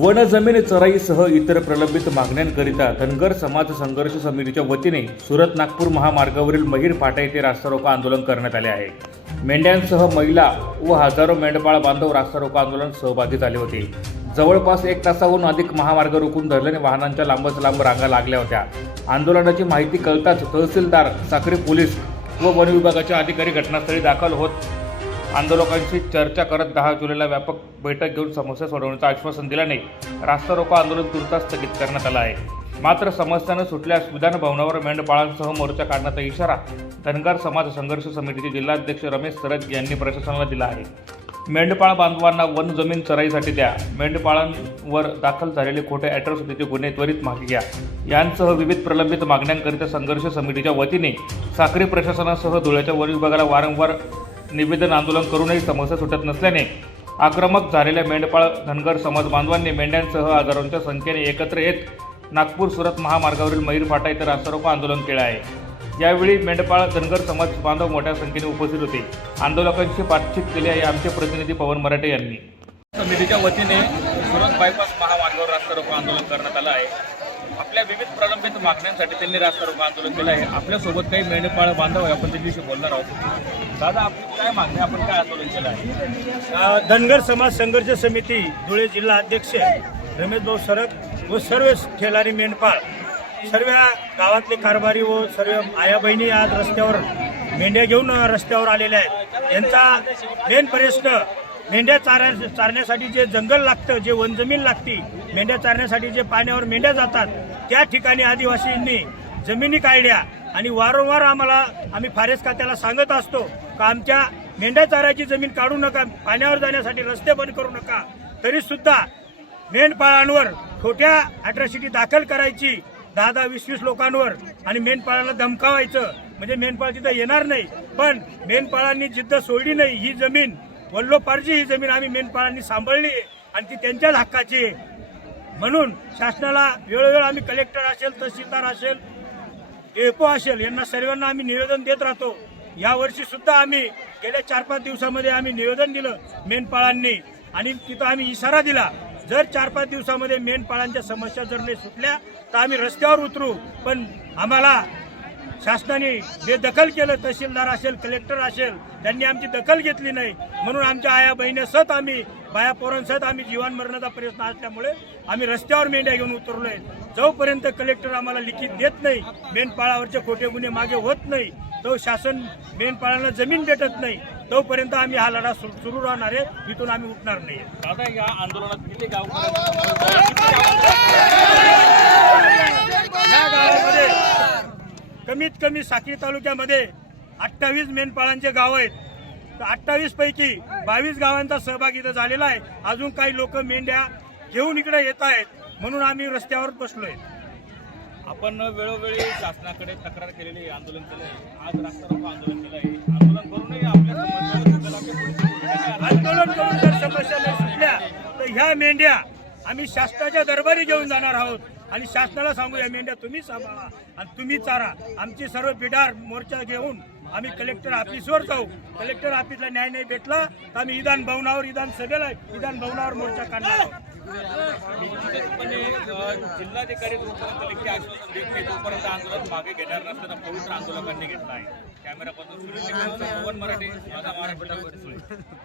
One जमीन चराईसह इतर प्रलंबित मागण्यांकरिता धनगर समाज संघर्ष समितीच्या वतीने सुरत नागपूर महामार्गावरील महिर फाटा येथे रास्तारोको आंदोलन करण्यात आले आहे. मेंढ्यांसह महिला व हजारो मेंढपाळ बांधव रास्तारोको आंदोलन सहभागी झाले होते. जवळपास एक तासाहून अधिक महामार्ग रोखून धरल्याने वाहनांच्या लांबच लांब रांगा लागल्या होत्या. आंदोलनाची माहिती कळताच तहसीलदार साखरे पोलीस व वन विभागाचे अधिकारी घटनास्थळी दाखल होत आंदोलकांशी चर्चा करत दहा जुलैला व्यापक बैठक घेऊन समस्या सोडवण्याचं आश्वासन दिल्याने रास्ता रोको आंदोलन तुर्तास स्थगित करण्यात आलं आहे. मात्र समस्यानं सुटल्यास विधान भवनावर मेंढपाळांसह मोर्चा काढण्याचा इशारा धनगर समाज संघर्ष समितीचे जिल्हाध्यक्ष रमेश सरग यांनी प्रशासनाला दिला आहे. मेंढपाळ बांधवांना वन जमीन चराईसाठी द्या. मेंढपाळांवर दाखल झालेले खोटे अॅट्रॉसिटीचे गुन्हे त्वरित मागे घ्या. यांसह विविध प्रलंबित मागण्यांकरिता संघर्ष समितीच्या वतीने साखरी प्रशासनासह धुळ्याच्या वन विभागाला वारंवार निवेदन आंदोलन करूनही समस्या सुटत नसल्याने आक्रमक झालेल्या मेंढपाळ धनगर समाज बांधवांनी मेंढ्यांसह हजारोंच्या संख्येने एकत्र येत नागपूर सुरत महामार्गावरील मयूर फाटा इथं रास्तारोको आंदोलन केलं आहे. यावेळी मेंढपाळ धनगर समाज बांधव मोठ्या संख्येने उपस्थित होते. आंदोलकांशी बातचीत केली आहे आमचे प्रतिनिधी पवन मराठे यांनी. समितीच्या वतीने सुरत बायपास महामार्गावर रास्तारोप आंदोलन करण्यात आलं आहे. आपल्या विविध प्रलंबित मागण्यांसाठी त्यांनी रास्ता रोको आंदोलन केलं आहे. आपल्यासोबत काही मेंढपाळ बांधव आहे. आपण त्यांच्याशी बोलणार आहोत. दादा आपली काय मागणी आपण काय आंदोलन केलं आहे? धनगर समाज संघर्ष समिती धुळे जिल्हा अध्यक्ष रमेश भाऊ सरक व सर्व ठेलारी मेंढपाळ. सर्व गावातले कारभारी व सर्व आया बहिणी आज रस्त्यावर मेंढ्या घेऊन रस्त्यावर आलेल्या आहेत. यांचा मेन प्रश्न मेंढ्या चारा चारण्यासाठी जे जंगल लागतं जे वनजमीन लागती मेंढ्या चारण्यासाठी जे पाण्यावर मेंढ्या जातात त्या ठिकाणी आदिवासींनी जमिनी काढल्या आणि वारंवार आम्हाला आम्ही फारेस्ट खात्याला सांगत असतो का आमच्या मेंढ्या चाराची जमीन काढू नका पाण्यावर जाण्यासाठी रस्ते बंद करू नका. तरी सुद्धा मेंढपाळांवर खोट्या अॅट्रॉसिटी दाखल करायची दहा दहा वीस वीस लोकांवर आणि मेंढपाळाला धमकावायचं. म्हणजे मेंढपाळ तिथं येणार नाही. पण मेंढपाळांनी जिद्द सोडली नाही. ही जमीन वल्लोपारची ही जमीन आम्ही मेंढपाळांनी सांभाळली आणि ती त्यांच्याच हक्काची म्हणून शासनाला वेळोवेळ आम्ही कलेक्टर असेल तहसीलदार असेल एपो असेल यांना सर्वांना आम्ही निवेदन देत राहतो. यावर्षी सुद्धा आम्ही गेल्या चार पाच दिवसामध्ये आम्ही निवेदन दिलं मेनपाळांनी आणि तिथं आम्ही इशारा दिला. जर चार पाच दिवसामध्ये मेनपाळांच्या समस्या जर नाही सुटल्या तर आम्ही रस्त्यावर उतरू. पण आम्हाला शासनाने बेदखल केलं तहसीलदार असेल कलेक्टर असेल त्यांनी आमची दखल घेतली नाही म्हणून आमच्या आया बहिणीसत आम्ही बाया पोरांसहित आम्ही जीवन मरणाचा प्रयत्न असल्यामुळे आम्ही रस्त्यावर मेंढ्या घेऊन उतरलोय जोपर्यंत कलेक्टर आम्हाला लिखित देत नाही मेनपाळावरचे खोटे गुन्हे मागे होत नाही तो शासन मेनपाळाला जमीन भेटत नाही तोपर्यंत आम्ही हा लढा सुरू राहणार आहे इथून आम्ही उठणार नाही दादा या आंदोलनात किती गाव या गावामध्ये कमीत कमी साखरी तालुक्यामध्ये अठ्ठावीस मेनपाळांचे गाव आहेत. तर अठ्ठावीस पैकी बावीस गावांचा सहभाग इथं झालेला आहे. अजून काही लोक मेंढ्या घेऊन इकडे येत आहेत. म्हणून आम्ही रस्त्यावर बसलोय. आपण वेळोवेळी शासनाकडे तक्रार केलेली आंदोलन केलं आहे. आज रास्ता रोको आंदोलन केलं आहे. आंदोलन करूनही आपल्या. आंदोलन करून जर समस्या सुटल्या तर ह्या मेंढ्या आम्ही शासनाच्या दरबारी घेऊन जाणार आहोत. आणि शासनाला सांगूया मेंढ्या तुम्ही सांभाळा आणि तुम्ही चारा. आमची सर्व पिढार मोर्चा घेऊन आम्ही कलेक्टर ऑफिसवर जाऊ. कलेक्टर ऑफिसला न्याय नाही भेटला तर आम्ही विधान भवनावर विधान सभेला विधान भवनावर मोर्चा काढणार जिल्हाधिकारी जोपर्यंत लेखी आश्वासन देत नाही तोपर्यंत आंदोलन मागे घेणार नसताना पवित्र आंदोलकांनी घेतला आहे कॅमेरा पासून मराठी माझा महाराष्ट्र